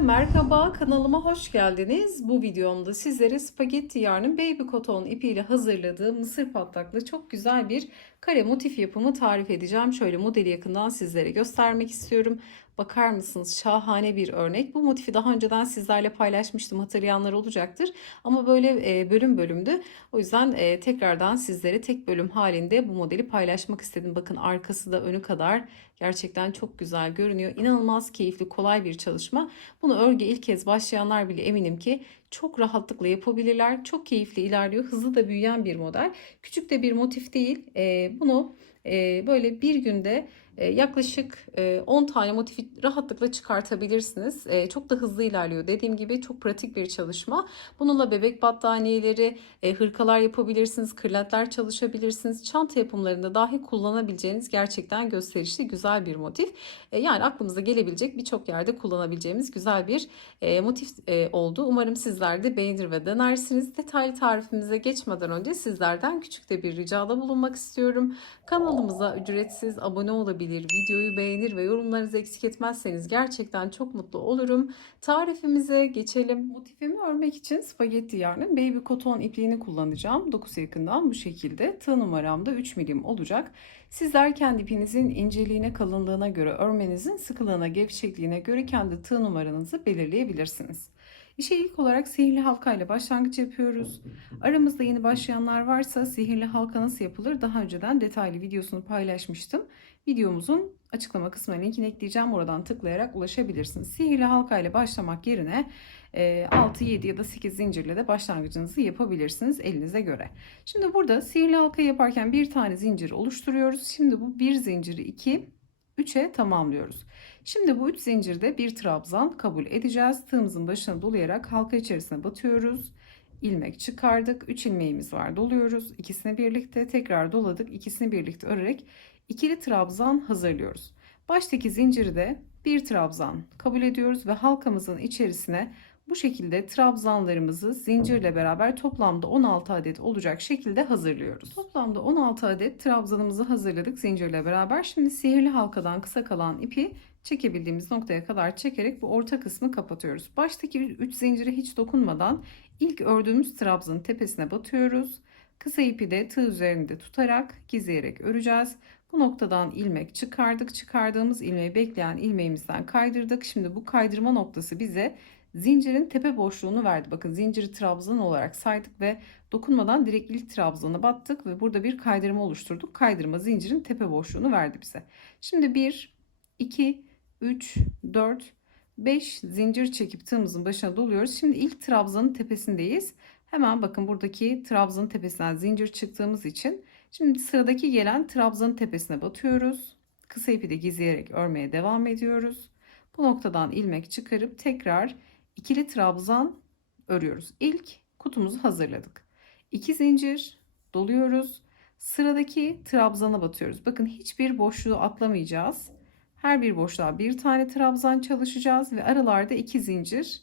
merhaba kanalıma hoş geldiniz. Bu videomda sizlere spagetti yarnın baby cotton ipiyle hazırladığım mısır patlaklı çok güzel bir kare motif yapımı tarif edeceğim. Şöyle modeli yakından sizlere göstermek istiyorum. Bakar mısınız şahane bir örnek. Bu motifi daha önceden sizlerle paylaşmıştım hatırlayanlar olacaktır. Ama böyle e, bölüm bölümdü. O yüzden e, tekrardan sizlere tek bölüm halinde bu modeli paylaşmak istedim. Bakın arkası da önü kadar gerçekten çok güzel görünüyor. İnanılmaz keyifli kolay bir çalışma. Bunu örgü ilk kez başlayanlar bile eminim ki çok rahatlıkla yapabilirler. Çok keyifli ilerliyor. Hızlı da büyüyen bir model. Küçük de bir motif değil. E, bunu e, böyle bir günde e, yaklaşık e, 10 tane motifi rahatlıkla çıkartabilirsiniz. E, çok da hızlı ilerliyor. Dediğim gibi çok pratik bir çalışma. Bununla bebek battaniyeleri, e, hırkalar yapabilirsiniz, kırlentler çalışabilirsiniz. Çanta yapımlarında dahi kullanabileceğiniz gerçekten gösterişli güzel bir motif. E, yani aklımıza gelebilecek birçok yerde kullanabileceğimiz güzel bir e, motif e, oldu. Umarım sizler de beğenir ve denersiniz. Detaylı tarifimize geçmeden önce sizlerden küçük de bir ricada bulunmak istiyorum. Kanalımıza ücretsiz abone olabilir, videoyu beğenir ve yorumlarınızı eksik etmezseniz gerçekten çok mutlu olurum. Tarifimize geçelim. Motifimi örmek için spagetti yarnın baby cotton ipliğini kullanacağım. Dokusu yakından bu şekilde. Tığ numaram da 3 milim olacak. Sizler kendi ipinizin inceliğine, kalınlığına göre, örmenizin sıkılığına, gevşekliğine göre kendi tığ numaranızı belirleyebilirsiniz. İşe ilk olarak sihirli halka ile başlangıç yapıyoruz. Aramızda yeni başlayanlar varsa sihirli halka nasıl yapılır daha önceden detaylı videosunu paylaşmıştım. Videomuzun açıklama kısmına linkini ekleyeceğim. Oradan tıklayarak ulaşabilirsiniz. Sihirli halka ile başlamak yerine 6, 7 ya da 8 zincirle de başlangıcınızı yapabilirsiniz elinize göre. Şimdi burada sihirli halka yaparken bir tane zincir oluşturuyoruz. Şimdi bu bir zinciri 2, 3'e tamamlıyoruz. Şimdi bu 3 zincirde bir trabzan kabul edeceğiz. Tığımızın başına dolayarak halka içerisine batıyoruz. ilmek çıkardık. 3 ilmeğimiz var. Doluyoruz. İkisini birlikte tekrar doladık. İkisini birlikte örerek ikili trabzan hazırlıyoruz. Baştaki zinciri de bir trabzan kabul ediyoruz ve halkamızın içerisine bu şekilde trabzanlarımızı zincirle beraber toplamda 16 adet olacak şekilde hazırlıyoruz. Toplamda 16 adet trabzanımızı hazırladık zincirle beraber. Şimdi sihirli halkadan kısa kalan ipi çekebildiğimiz noktaya kadar çekerek bu orta kısmı kapatıyoruz. Baştaki 3 zincire hiç dokunmadan ilk ördüğümüz trabzanın tepesine batıyoruz. Kısa ipi de tığ üzerinde tutarak gizleyerek öreceğiz. Bu noktadan ilmek çıkardık. Çıkardığımız ilmeği bekleyen ilmeğimizden kaydırdık. Şimdi bu kaydırma noktası bize zincirin tepe boşluğunu verdi. Bakın zinciri trabzan olarak saydık ve dokunmadan direkt ilk trabzana battık ve burada bir kaydırma oluşturduk. Kaydırma zincirin tepe boşluğunu verdi bize. Şimdi 1, 2, 3, 4, 5 zincir çekip tığımızın başına doluyoruz. Şimdi ilk trabzanın tepesindeyiz. Hemen bakın buradaki trabzanın tepesinden zincir çıktığımız için şimdi sıradaki gelen trabzanın tepesine batıyoruz. Kısa ipi de gizleyerek örmeye devam ediyoruz. Bu noktadan ilmek çıkarıp tekrar ikili trabzan örüyoruz. İlk kutumuzu hazırladık. 2 zincir doluyoruz. Sıradaki trabzana batıyoruz. Bakın hiçbir boşluğu atlamayacağız. Her bir boşluğa bir tane trabzan çalışacağız ve aralarda iki zincir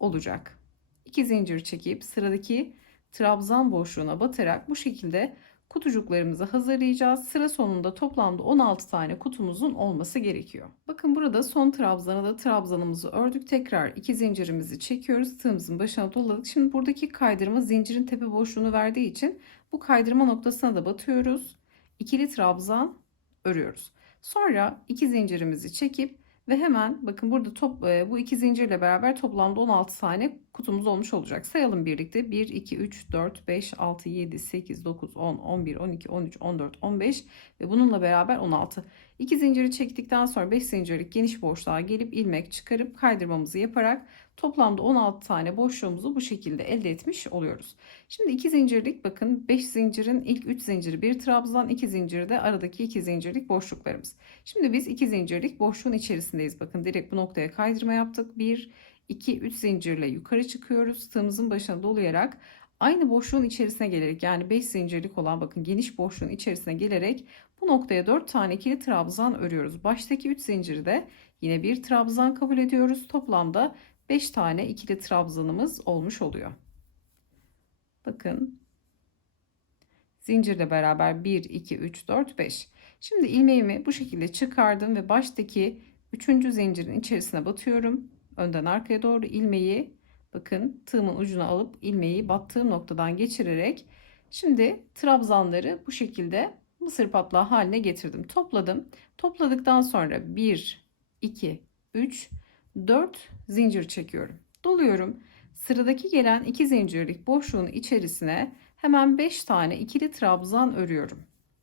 olacak. İki zincir çekip sıradaki trabzan boşluğuna batarak bu şekilde kutucuklarımızı hazırlayacağız. Sıra sonunda toplamda 16 tane kutumuzun olması gerekiyor. Bakın burada son trabzana da trabzanımızı ördük. Tekrar iki zincirimizi çekiyoruz. Tığımızın başına doladık. Şimdi buradaki kaydırma zincirin tepe boşluğunu verdiği için bu kaydırma noktasına da batıyoruz. İkili trabzan örüyoruz. Sonra iki zincirimizi çekip ve hemen bakın burada top, bu iki zincirle beraber toplamda 16 tane kutumuz olmuş olacak. Sayalım birlikte. 1, 2, 3, 4, 5, 6, 7, 8, 9, 10, 11, 12, 13, 14, 15 ve bununla beraber 16. İki zinciri çektikten sonra 5 zincirlik geniş boşluğa gelip ilmek çıkarıp kaydırmamızı yaparak toplamda 16 tane boşluğumuzu bu şekilde elde etmiş oluyoruz. Şimdi iki zincirlik bakın 5 zincirin ilk 3 zinciri bir trabzan 2 zinciri de aradaki 2 zincirlik boşluklarımız. Şimdi biz 2 zincirlik boşluğun içerisindeyiz. Bakın direkt bu noktaya kaydırma yaptık. 1 2 3 zincirle yukarı çıkıyoruz. Tığımızın başına dolayarak aynı boşluğun içerisine gelerek yani 5 zincirlik olan bakın geniş boşluğun içerisine gelerek bu noktaya 4 tane ikili trabzan örüyoruz. Baştaki 3 zinciri de yine bir trabzan kabul ediyoruz. Toplamda 5 tane ikili trabzanımız olmuş oluyor. Bakın zincirle beraber 1 2 3 4 5. Şimdi ilmeğimi bu şekilde çıkardım ve baştaki 3. zincirin içerisine batıyorum önden arkaya doğru ilmeği bakın tığımın ucuna alıp ilmeği battığım noktadan geçirerek şimdi trabzanları bu şekilde mısır patlağı haline getirdim. Topladım. Topladıktan sonra 1, 2, 3, 4 zincir çekiyorum. Doluyorum. Sıradaki gelen iki zincirlik boşluğun içerisine hemen 5 tane ikili trabzan örüyorum.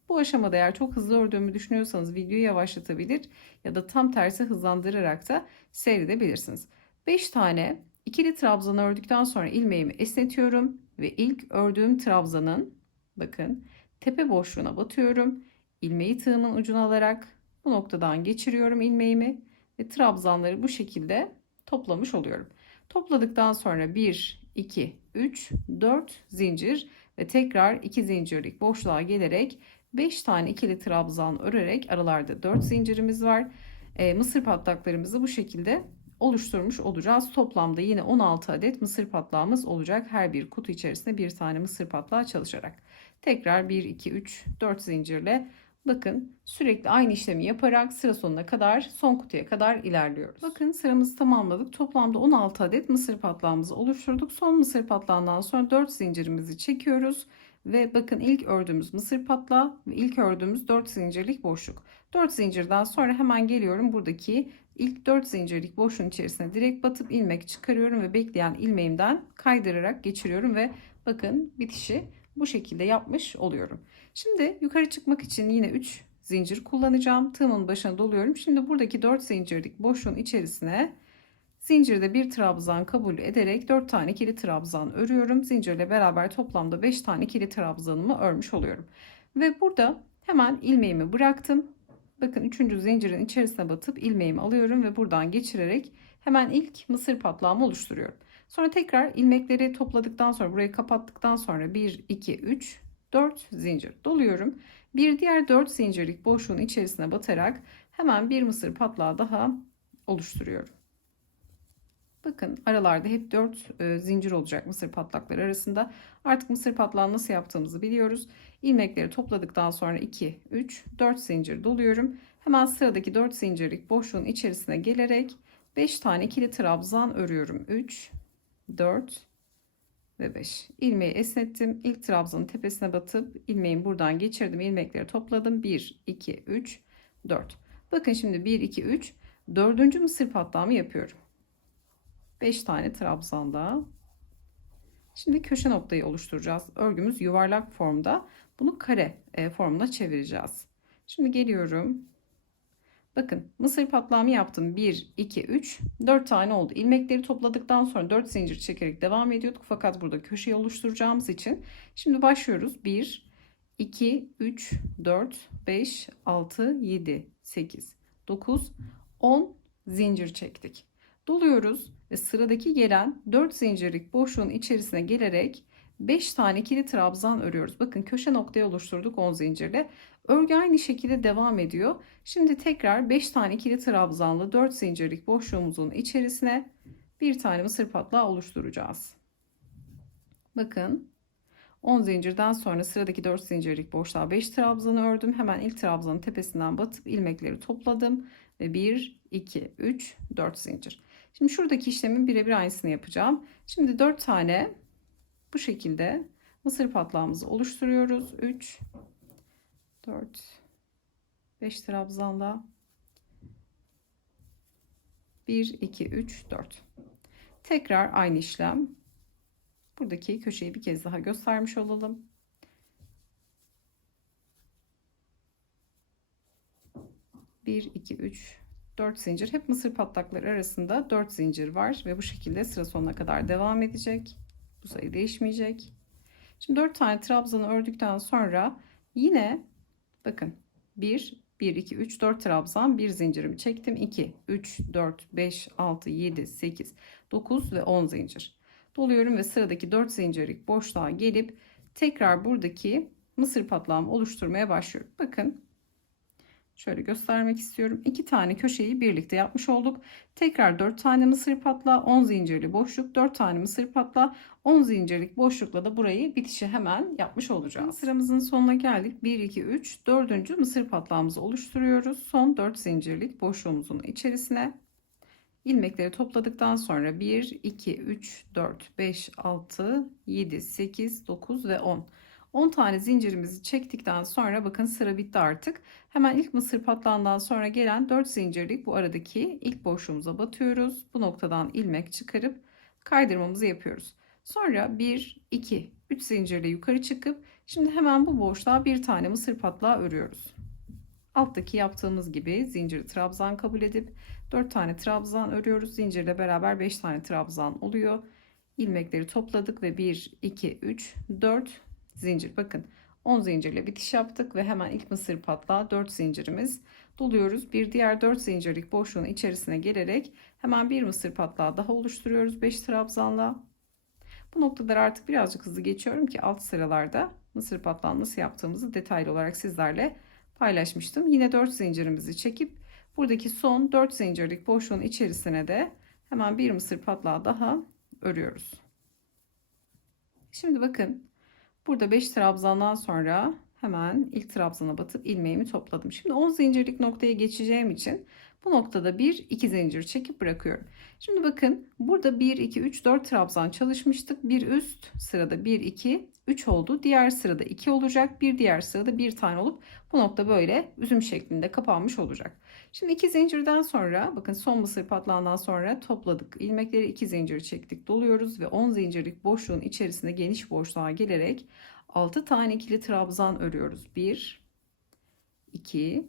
Bu aşamada eğer çok hızlı ördüğümü düşünüyorsanız videoyu yavaşlatabilir ya da tam tersi hızlandırarak da seyredebilirsiniz. 5 tane ikili trabzanı ördükten sonra ilmeğimi esnetiyorum ve ilk ördüğüm trabzanın bakın tepe boşluğuna batıyorum. İlmeği tığımın ucuna alarak bu noktadan geçiriyorum ilmeğimi ve trabzanları bu şekilde toplamış oluyorum. Topladıktan sonra 1, 2, 3, 4 zincir ve tekrar 2 zincirlik boşluğa gelerek 5 tane ikili trabzan örerek aralarda 4 zincirimiz var. E, mısır patlaklarımızı bu şekilde oluşturmuş olacağız. Toplamda yine 16 adet mısır patlağımız olacak. Her bir kutu içerisinde bir tane mısır patlağı çalışarak. Tekrar 1, 2, 3, 4 zincirle bakın sürekli aynı işlemi yaparak sıra sonuna kadar son kutuya kadar ilerliyoruz. Bakın sıramızı tamamladık. Toplamda 16 adet mısır patlağımızı oluşturduk. Son mısır patlağından sonra 4 zincirimizi çekiyoruz. Ve bakın ilk ördüğümüz mısır patlağı ve ilk ördüğümüz 4 zincirlik boşluk. 4 zincirden sonra hemen geliyorum buradaki ilk 4 zincirlik boşluğun içerisine direkt batıp ilmek çıkarıyorum ve bekleyen ilmeğimden kaydırarak geçiriyorum ve bakın bitişi bu şekilde yapmış oluyorum. Şimdi yukarı çıkmak için yine 3 zincir kullanacağım. Tığımın başına doluyorum. Şimdi buradaki 4 zincirlik boşluğun içerisine zincirde bir trabzan kabul ederek 4 tane ikili trabzan örüyorum. Zincirle beraber toplamda 5 tane ikili trabzanımı örmüş oluyorum. Ve burada hemen ilmeğimi bıraktım. Bakın 3. zincirin içerisine batıp ilmeğimi alıyorum ve buradan geçirerek hemen ilk mısır patlağımı oluşturuyorum. Sonra tekrar ilmekleri topladıktan sonra burayı kapattıktan sonra 1 2 3 4 zincir doluyorum. Bir diğer 4 zincirlik boşluğun içerisine batarak hemen bir mısır patlağı daha oluşturuyorum. Bakın aralarda hep 4 e, zincir olacak mısır patlakları arasında. Artık mısır patlağı nasıl yaptığımızı biliyoruz. İlmekleri topladıktan sonra 2, 3, 4 zincir doluyorum. Hemen sıradaki 4 zincirlik boşluğun içerisine gelerek 5 tane ikili trabzan örüyorum. 3, 4 ve 5. İlmeği esnettim. İlk trabzanın tepesine batıp ilmeğimi buradan geçirdim. İlmekleri topladım. 1, 2, 3, 4. Bakın şimdi 1, 2, 3. Dördüncü mısır patlağımı yapıyorum. 5 tane trabzan daha. Şimdi köşe noktayı oluşturacağız. Örgümüz yuvarlak formda. Bunu kare e, formuna çevireceğiz. Şimdi geliyorum. Bakın mısır patlağımı yaptım. 1, 2, 3, 4 tane oldu. İlmekleri topladıktan sonra 4 zincir çekerek devam ediyorduk. Fakat burada köşeyi oluşturacağımız için. Şimdi başlıyoruz. 1, 2, 3, 4, 5, 6, 7, 8, 9, 10 zincir çektik. Doluyoruz ve sıradaki gelen 4 zincirlik boşluğun içerisine gelerek 5 tane ikili trabzan örüyoruz. Bakın köşe noktayı oluşturduk 10 zincirle. Örgü aynı şekilde devam ediyor. Şimdi tekrar 5 tane ikili trabzanlı 4 zincirlik boşluğumuzun içerisine bir tane mısır patlağı oluşturacağız. Bakın 10 zincirden sonra sıradaki 4 zincirlik boşluğa 5 trabzanı ördüm. Hemen ilk trabzanın tepesinden batıp ilmekleri topladım ve 1 2 3 4 zincir. Şimdi şuradaki işlemin birebir aynısını yapacağım. Şimdi 4 tane bu şekilde mısır patlağımızı oluşturuyoruz. 3 4 5 trabzanla 1 2 3 4 tekrar aynı işlem buradaki köşeyi bir kez daha göstermiş olalım bir iki üç 4 zincir. Hep mısır patlakları arasında 4 zincir var ve bu şekilde sıra sonuna kadar devam edecek. Bu sayı değişmeyecek. Şimdi 4 tane trabzanı ördükten sonra yine bakın 1 1 2 3 4 trabzan bir zincirimi çektim. 2 3 4 5 6 7 8 9 ve 10 zincir. Doluyorum ve sıradaki 4 zincirlik boşluğa gelip tekrar buradaki mısır patlağımı oluşturmaya başlıyorum. Bakın Şöyle göstermek istiyorum. İki tane köşeyi birlikte yapmış olduk. Tekrar 4 tane mısır patla, 10 zincirli boşluk, 4 tane mısır patla, 10 zincirlik boşlukla da burayı bitişi hemen yapmış olacağız. Sıramızın sonuna geldik. 1 2 3 4. mısır patlağımızı oluşturuyoruz. Son 4 zincirlik boşluğumuzun içerisine ilmekleri topladıktan sonra 1, 2, 3, 4, 5, 6, 7, 8, 9 ve 10. 10 tane zincirimizi çektikten sonra bakın sıra bitti artık. Hemen ilk mısır patlağından sonra gelen 4 zincirlik bu aradaki ilk boşluğumuza batıyoruz. Bu noktadan ilmek çıkarıp kaydırmamızı yapıyoruz. Sonra 1, 2, 3 zincirle yukarı çıkıp şimdi hemen bu boşluğa bir tane mısır patlağı örüyoruz. Alttaki yaptığımız gibi zinciri trabzan kabul edip 4 tane trabzan örüyoruz. Zincirle beraber 5 tane trabzan oluyor. İlmekleri topladık ve 1, 2, 3, 4 zincir. Bakın 10 zincirle bitiş yaptık ve hemen ilk mısır patlağı 4 zincirimiz doluyoruz. Bir diğer 4 zincirlik boşluğun içerisine gelerek hemen bir mısır patlağı daha oluşturuyoruz 5 trabzanla. Bu noktaları artık birazcık hızlı geçiyorum ki alt sıralarda mısır patlağı nasıl yaptığımızı detaylı olarak sizlerle paylaşmıştım. Yine 4 zincirimizi çekip buradaki son 4 zincirlik boşluğun içerisine de hemen bir mısır patlağı daha örüyoruz. Şimdi bakın burada 5 trabzandan sonra hemen ilk trabzana batıp ilmeğimi topladım. Şimdi 10 zincirlik noktaya geçeceğim için bu noktada bir iki zincir çekip bırakıyorum. Şimdi bakın burada 1 2 3 4 trabzan çalışmıştık. Bir üst sırada 1 2 3 oldu. Diğer sırada 2 olacak. Bir diğer sırada bir tane olup bu nokta böyle üzüm şeklinde kapanmış olacak. Şimdi iki zincirden sonra bakın son mısır patlağından sonra topladık. İlmekleri iki zincir çektik. Doluyoruz ve 10 zincirlik boşluğun içerisinde geniş boşluğa gelerek 6 tane ikili trabzan örüyoruz. 1 2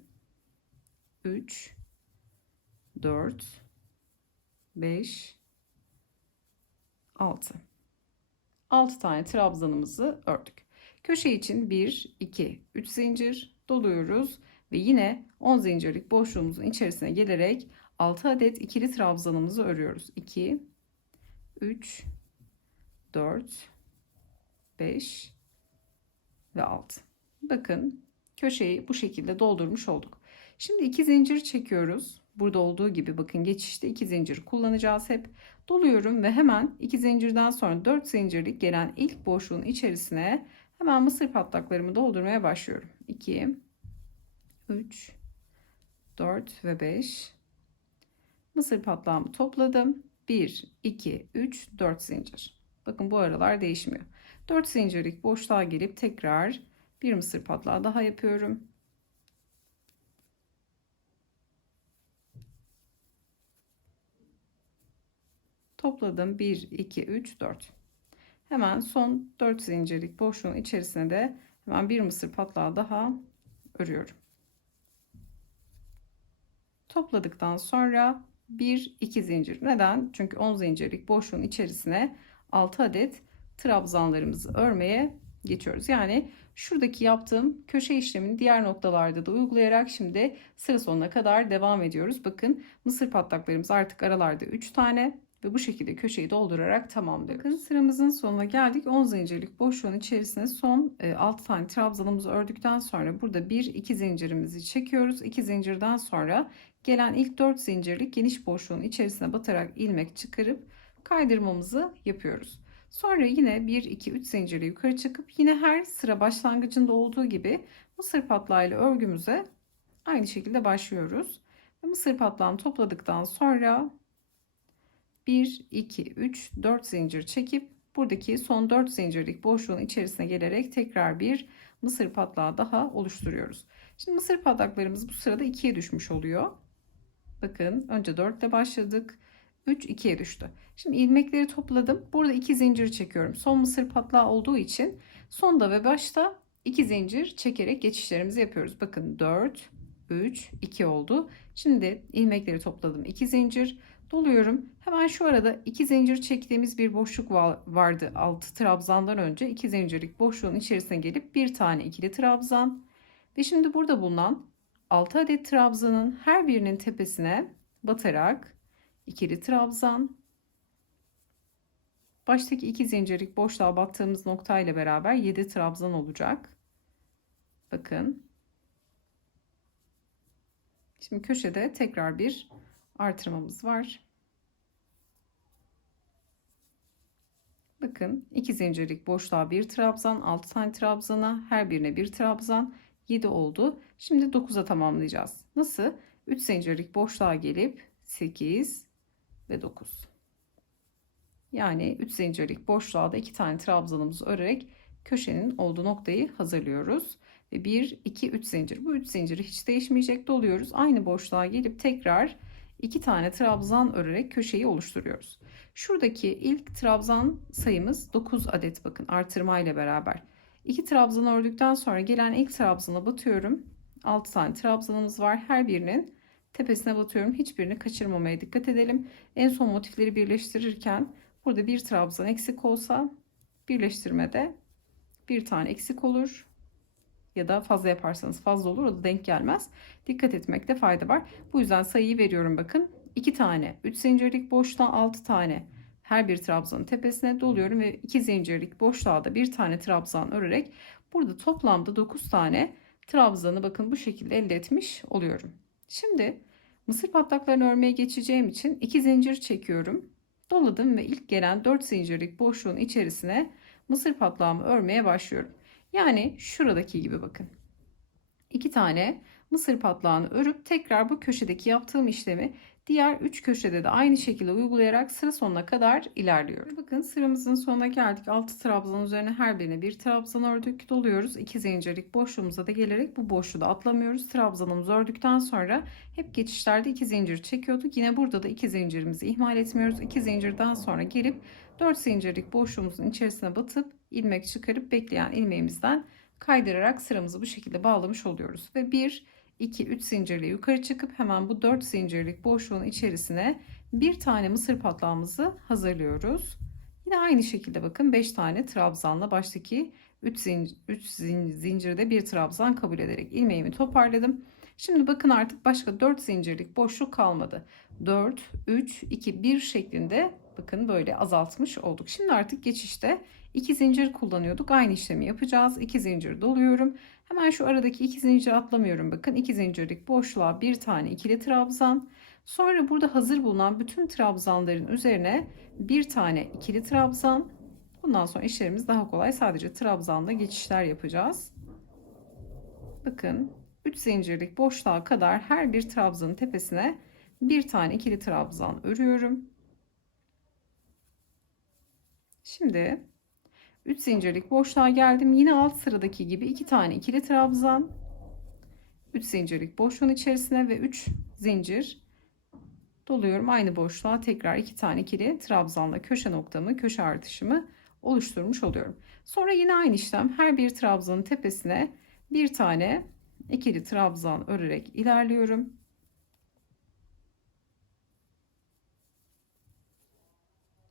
3 4 5 6 6 tane trabzanımızı ördük. Köşe için 1 2 3 zincir doluyoruz ve yine 10 zincirlik boşluğumuzun içerisine gelerek 6 adet ikili trabzanımızı örüyoruz. 2 3 4 5 ve 6. Bakın köşeyi bu şekilde doldurmuş olduk. Şimdi iki zincir çekiyoruz. Burada olduğu gibi bakın geçişte iki zincir kullanacağız hep. Doluyorum ve hemen iki zincirden sonra 4 zincirlik gelen ilk boşluğun içerisine hemen mısır patlaklarımı doldurmaya başlıyorum. 2 3 4 ve 5 mısır patlağımı topladım. 1 2 3 4 zincir. Bakın bu aralar değişmiyor. 4 zincirlik boşluğa gelip tekrar bir mısır patlağı daha yapıyorum. Topladım 1 2 3 4. Hemen son 4 zincirlik boşluğun içerisine de hemen bir mısır patlağı daha örüyorum. Topladıktan sonra 1 2 zincir. Neden? Çünkü 10 zincirlik boşluğun içerisine 6 adet trabzanlarımızı örmeye geçiyoruz. Yani şuradaki yaptığım köşe işlemini diğer noktalarda da uygulayarak şimdi sıra sonuna kadar devam ediyoruz. Bakın mısır patlaklarımız artık aralarda 3 tane ve bu şekilde köşeyi doldurarak tamamlıyoruz. Bakın sıramızın sonuna geldik. 10 zincirlik boşluğun içerisine son 6 e, tane trabzanımızı ördükten sonra burada 1 2 zincirimizi çekiyoruz. 2 zincirden sonra gelen ilk 4 zincirlik geniş boşluğun içerisine batarak ilmek çıkarıp kaydırmamızı yapıyoruz. Sonra yine 1 2 3 zinciri yukarı çıkıp yine her sıra başlangıcında olduğu gibi mısır patlağıyla örgümüze aynı şekilde başlıyoruz. Mısır patlağını topladıktan sonra 1 2 3 4 zincir çekip buradaki son 4 zincirlik boşluğun içerisine gelerek tekrar bir mısır patlağı daha oluşturuyoruz. Şimdi mısır patlaklarımız bu sırada 2'ye düşmüş oluyor. Bakın önce 4 ile başladık. 3 2'ye düştü. Şimdi ilmekleri topladım. Burada 2 zincir çekiyorum. Son mısır patlağı olduğu için sonda ve başta 2 zincir çekerek geçişlerimizi yapıyoruz. Bakın 4 3 2 oldu. Şimdi ilmekleri topladım. 2 zincir doluyorum. Hemen şu arada 2 zincir çektiğimiz bir boşluk vardı. 6 trabzandan önce 2 zincirlik boşluğun içerisine gelip bir tane ikili trabzan ve şimdi burada bulunan 6 adet trabzanın her birinin tepesine batarak ikili trabzan. Baştaki iki zincirlik boşluğa battığımız nokta ile beraber 7 trabzan olacak. Bakın. Şimdi köşede tekrar bir artırmamız var. Bakın iki zincirlik boşluğa bir trabzan, 6 tane trabzana, her birine bir trabzan, 7 oldu. Şimdi 9'a tamamlayacağız. Nasıl? 3 zincirlik boşluğa gelip 8, ve 9. Yani 3 zincirlik boşluğa da 2 tane trabzanımızı örerek köşenin olduğu noktayı hazırlıyoruz. Ve 1, 2, 3 zincir. Bu 3 zinciri hiç değişmeyecek doluyoruz. Aynı boşluğa gelip tekrar 2 tane trabzan örerek köşeyi oluşturuyoruz. Şuradaki ilk trabzan sayımız 9 adet bakın artırma ile beraber. 2 trabzan ördükten sonra gelen ilk trabzana batıyorum. 6 tane trabzanımız var. Her birinin tepesine batıyorum. Hiçbirini kaçırmamaya dikkat edelim. En son motifleri birleştirirken burada bir trabzan eksik olsa birleştirmede bir tane eksik olur ya da fazla yaparsanız fazla olur. O da denk gelmez. Dikkat etmekte fayda var. Bu yüzden sayıyı veriyorum bakın. 2 tane 3 zincirlik boşluğa 6 tane her bir trabzanın tepesine doluyorum ve 2 zincirlik boşluğa da bir tane trabzan örerek burada toplamda 9 tane trabzanı bakın bu şekilde elde etmiş oluyorum. Şimdi mısır patlaklarını örmeye geçeceğim için 2 zincir çekiyorum. Doladım ve ilk gelen 4 zincirlik boşluğun içerisine mısır patlağımı örmeye başlıyorum. Yani şuradaki gibi bakın. İki tane mısır patlağını örüp tekrar bu köşedeki yaptığım işlemi diğer üç köşede de aynı şekilde uygulayarak sıra sonuna kadar ilerliyorum. Bakın sıramızın sonuna geldik. 6 trabzan üzerine her birine bir trabzan ördük. Doluyoruz. 2 zincirlik boşluğumuza da gelerek bu boşluğu da atlamıyoruz. Trabzanımızı ördükten sonra hep geçişlerde 2 zincir çekiyorduk. Yine burada da 2 zincirimizi ihmal etmiyoruz. 2 zincirden sonra gelip 4 zincirlik boşluğumuzun içerisine batıp ilmek çıkarıp bekleyen ilmeğimizden kaydırarak sıramızı bu şekilde bağlamış oluyoruz. Ve 1, 2, 3 zincirle yukarı çıkıp hemen bu 4 zincirlik boşluğun içerisine bir tane mısır patlağımızı hazırlıyoruz. Yine aynı şekilde bakın 5 tane trabzanla baştaki 3, zincir, 3 zincirde bir trabzan kabul ederek ilmeğimi toparladım. Şimdi bakın artık başka 4 zincirlik boşluk kalmadı. 4, 3, 2, 1 şeklinde bakın böyle azaltmış olduk. Şimdi artık geçişte 2 zincir kullanıyorduk. Aynı işlemi yapacağız. 2 zincir doluyorum. Hemen şu aradaki 2 zincir atlamıyorum. Bakın 2 zincirlik boşluğa bir tane ikili trabzan. Sonra burada hazır bulunan bütün trabzanların üzerine bir tane ikili trabzan. Bundan sonra işlerimiz daha kolay. Sadece trabzanla geçişler yapacağız. Bakın 3 zincirlik boşluğa kadar her bir trabzanın tepesine bir tane ikili trabzan örüyorum. Şimdi 3 zincirlik boşluğa geldim. Yine alt sıradaki gibi 2 tane ikili trabzan. 3 zincirlik boşluğun içerisine ve 3 zincir doluyorum. Aynı boşluğa tekrar 2 tane ikili trabzanla köşe noktamı, köşe artışımı oluşturmuş oluyorum. Sonra yine aynı işlem her bir trabzanın tepesine bir tane ikili trabzan örerek ilerliyorum.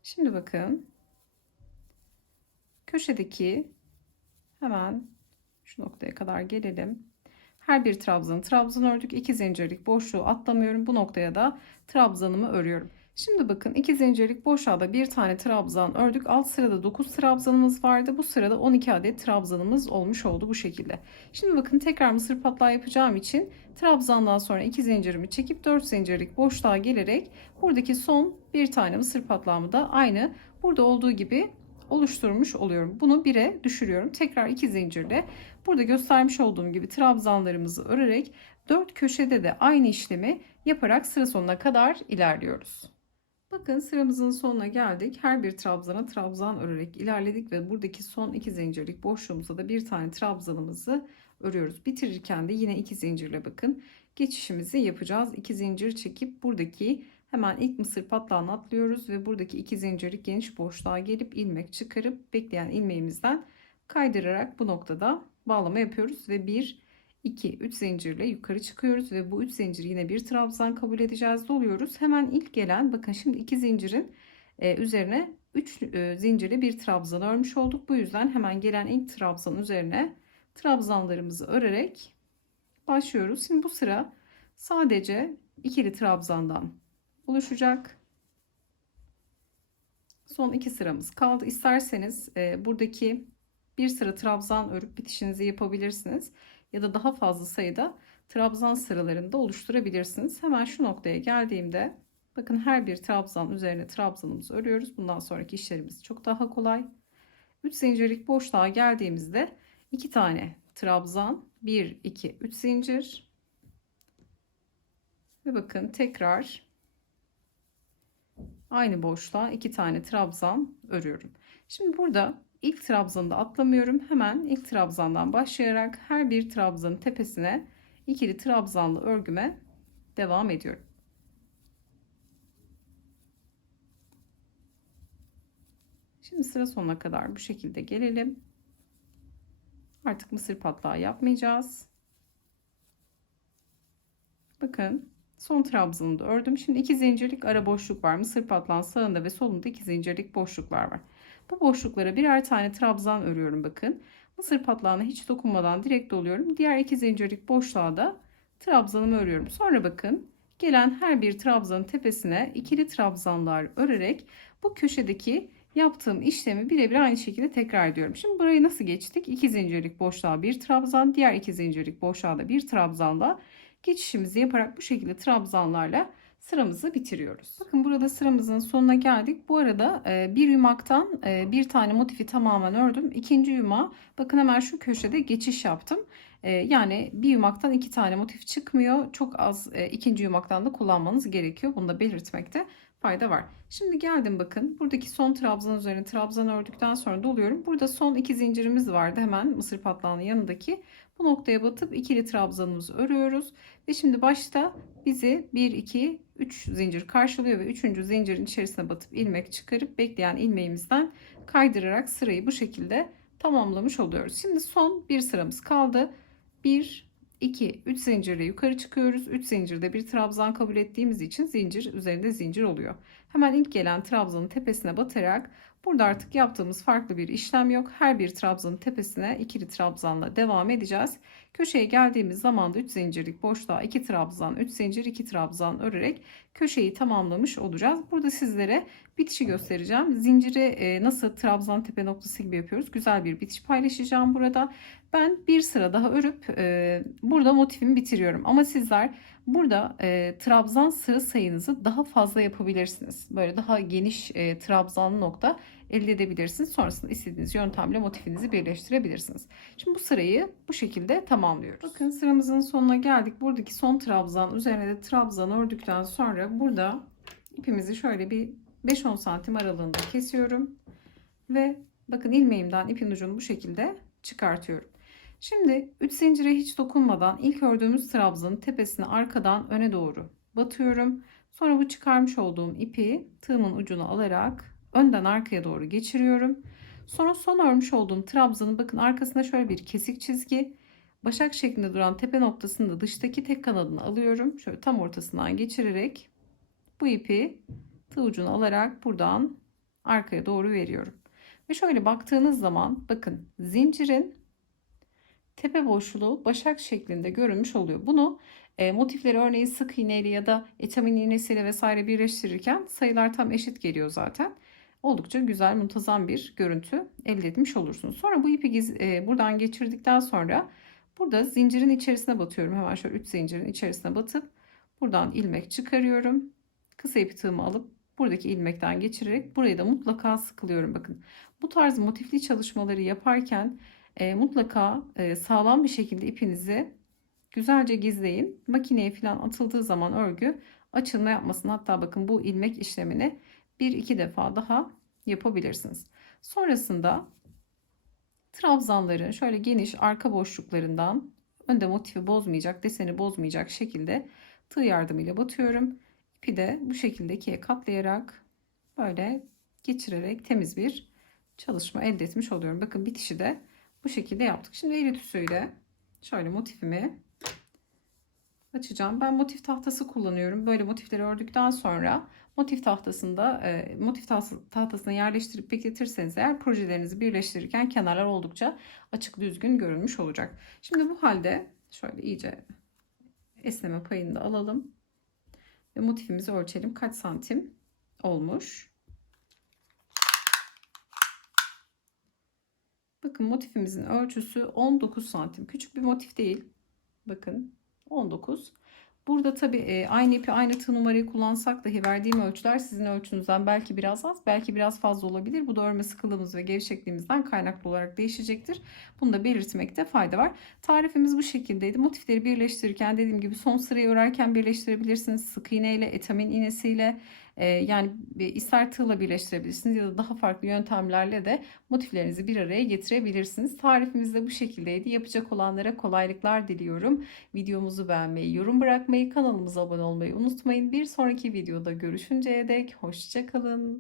Şimdi bakın köşedeki hemen şu noktaya kadar gelelim. Her bir trabzanı trabzan ördük. 2 zincirlik boşluğu atlamıyorum. Bu noktaya da trabzanımı örüyorum. Şimdi bakın 2 zincirlik boşluğa da bir tane trabzan ördük. Alt sırada 9 trabzanımız vardı. Bu sırada 12 adet trabzanımız olmuş oldu bu şekilde. Şimdi bakın tekrar mısır patlağı yapacağım için trabzandan sonra 2 zincirimi çekip 4 zincirlik boşluğa gelerek buradaki son bir tane mısır patlağımı da aynı burada olduğu gibi oluşturmuş oluyorum. Bunu 1'e düşürüyorum. Tekrar 2 zincirle burada göstermiş olduğum gibi trabzanlarımızı örerek 4 köşede de aynı işlemi yaparak sıra sonuna kadar ilerliyoruz. Bakın sıramızın sonuna geldik. Her bir trabzana trabzan örerek ilerledik ve buradaki son iki zincirlik boşluğumuza da bir tane trabzanımızı örüyoruz. Bitirirken de yine iki zincirle bakın geçişimizi yapacağız. İki zincir çekip buradaki hemen ilk mısır patlağını atlıyoruz ve buradaki iki zincirlik geniş boşluğa gelip ilmek çıkarıp bekleyen ilmeğimizden kaydırarak bu noktada bağlama yapıyoruz ve bir 2 3 zincirle yukarı çıkıyoruz ve bu 3 zincir yine bir trabzan kabul edeceğiz. Doluyoruz. Hemen ilk gelen bakın şimdi 2 zincirin e, üzerine 3 e, zincirli bir trabzan örmüş olduk. Bu yüzden hemen gelen ilk trabzan üzerine trabzanlarımızı örerek başlıyoruz. Şimdi bu sıra sadece ikili trabzandan oluşacak son iki sıramız kaldı isterseniz e, buradaki bir sıra trabzan örüp bitişinizi yapabilirsiniz ya da daha fazla sayıda trabzan sıralarında oluşturabilirsiniz. Hemen şu noktaya geldiğimde bakın her bir trabzan üzerine trabzanımızı örüyoruz. Bundan sonraki işlerimiz çok daha kolay. 3 zincirlik boşluğa geldiğimizde 2 tane trabzan 1 2 3 zincir ve bakın tekrar aynı boşluğa iki tane trabzan örüyorum. Şimdi burada ilk trabzanı atlamıyorum. Hemen ilk trabzandan başlayarak her bir trabzanın tepesine ikili trabzanlı örgüme devam ediyorum. Şimdi sıra sonuna kadar bu şekilde gelelim. Artık mısır patlağı yapmayacağız. Bakın son trabzanı da ördüm. Şimdi iki zincirlik ara boşluk var. Mısır patlağın sağında ve solunda iki zincirlik boşluklar var. Bu boşluklara birer tane trabzan örüyorum bakın. Mısır patlağına hiç dokunmadan direkt doluyorum. Diğer iki zincirlik boşluğa da trabzanımı örüyorum. Sonra bakın gelen her bir trabzanın tepesine ikili trabzanlar örerek bu köşedeki yaptığım işlemi birebir aynı şekilde tekrar ediyorum. Şimdi burayı nasıl geçtik? İki zincirlik boşluğa bir trabzan, diğer iki zincirlik boşluğa da bir trabzanla geçişimizi yaparak bu şekilde trabzanlarla sıramızı bitiriyoruz. Bakın burada sıramızın sonuna geldik. Bu arada e, bir yumaktan e, bir tane motifi tamamen ördüm. İkinci yuma bakın hemen şu köşede geçiş yaptım. E, yani bir yumaktan iki tane motif çıkmıyor. Çok az ikinci yumaktan da kullanmanız gerekiyor. Bunu da belirtmekte fayda var. Şimdi geldim bakın. Buradaki son trabzan üzerine trabzan ördükten sonra doluyorum. Burada son iki zincirimiz vardı. Hemen mısır patlağının yanındaki. Bu noktaya batıp ikili trabzanımızı örüyoruz. Ve şimdi başta bizi 1, 2, 3 zincir karşılıyor ve 3. zincirin içerisine batıp ilmek çıkarıp bekleyen ilmeğimizden kaydırarak sırayı bu şekilde tamamlamış oluyoruz. Şimdi son bir sıramız kaldı. 1, 2, 3 zincirle yukarı çıkıyoruz. 3 zincirde bir trabzan kabul ettiğimiz için zincir üzerinde zincir oluyor. Hemen ilk gelen trabzanın tepesine batarak burada artık yaptığımız farklı bir işlem yok. Her bir trabzanın tepesine ikili trabzanla devam edeceğiz. Köşeye geldiğimiz zaman da 3 zincirlik boşluğa 2 trabzan, 3 zincir, 2 trabzan örerek köşeyi tamamlamış olacağız. Burada sizlere bitişi göstereceğim. Zinciri e, nasıl trabzan tepe noktası gibi yapıyoruz. Güzel bir bitiş paylaşacağım burada. Ben bir sıra daha örüp e, burada motifimi bitiriyorum. Ama sizler burada e, trabzan sıra sayınızı daha fazla yapabilirsiniz. Böyle daha geniş e, trabzanlı nokta elde edebilirsiniz. Sonrasında istediğiniz yöntemle motifinizi birleştirebilirsiniz. Şimdi bu sırayı bu şekilde tamamlıyoruz. Bakın sıramızın sonuna geldik. Buradaki son trabzan üzerine de trabzan ördükten sonra burada ipimizi şöyle bir 5-10 santim aralığında kesiyorum. Ve bakın ilmeğimden ipin ucunu bu şekilde çıkartıyorum. Şimdi 3 zincire hiç dokunmadan ilk ördüğümüz trabzanın tepesine arkadan öne doğru batıyorum. Sonra bu çıkarmış olduğum ipi tığımın ucuna alarak önden arkaya doğru geçiriyorum. Sonra son örmüş olduğum trabzanın bakın arkasında şöyle bir kesik çizgi. Başak şeklinde duran tepe noktasında dıştaki tek kanadını alıyorum. Şöyle tam ortasından geçirerek bu ipi tığ ucuna alarak buradan arkaya doğru veriyorum. Ve şöyle baktığınız zaman bakın zincirin tepe boşluğu başak şeklinde görünmüş oluyor. Bunu e, motifleri örneğin sık iğneyle ya da etamin iğnesiyle vesaire birleştirirken sayılar tam eşit geliyor zaten. Oldukça güzel, muntazam bir görüntü elde etmiş olursunuz. Sonra bu ipi e, buradan geçirdikten sonra burada zincirin içerisine batıyorum. Hemen şöyle 3 zincirin içerisine batıp buradan ilmek çıkarıyorum. Kısa ip tığımı alıp buradaki ilmekten geçirerek burayı da mutlaka sıkılıyorum. Bakın bu tarz motifli çalışmaları yaparken e, mutlaka e, sağlam bir şekilde ipinizi güzelce gizleyin. Makineye falan atıldığı zaman örgü açılma yapmasın. Hatta bakın bu ilmek işlemini bir iki defa daha yapabilirsiniz. Sonrasında trabzanları şöyle geniş arka boşluklarından önde motifi bozmayacak, deseni bozmayacak şekilde tığ yardımıyla batıyorum. İpi de bu şekilde ikiye katlayarak böyle geçirerek temiz bir çalışma elde etmiş oluyorum. Bakın bitişi de bu şekilde yaptık. Şimdi el şöyle motifimi açacağım. Ben motif tahtası kullanıyorum. Böyle motifleri ördükten sonra motif tahtasında e, motif tahtasına yerleştirip bekletirseniz eğer projelerinizi birleştirirken kenarlar oldukça açık düzgün görünmüş olacak. Şimdi bu halde şöyle iyice esneme payını da alalım. Ve motifimizi ölçelim. Kaç santim olmuş. Bakın motifimizin ölçüsü 19 santim. Küçük bir motif değil. Bakın 19. Burada tabii e, aynı ipi aynı tığ numarayı kullansak dahi verdiğim ölçüler sizin ölçünüzden belki biraz az belki biraz fazla olabilir. Bu da örme sıkılığımız ve gevşekliğimizden kaynaklı olarak değişecektir. Bunu da belirtmekte fayda var. Tarifimiz bu şekildeydi. Motifleri birleştirirken dediğim gibi son sırayı örerken birleştirebilirsiniz. Sık iğne ile, etamin iğnesiyle e, yani ister tığla birleştirebilirsiniz ya da daha farklı yöntemlerle de motiflerinizi bir araya getirebilirsiniz. Tarifimiz de bu şekildeydi. Yapacak olanlara kolaylıklar diliyorum. Videomuzu beğenmeyi, yorum bırakmayı, kanalımıza abone olmayı unutmayın. Bir sonraki videoda görüşünceye dek hoşçakalın.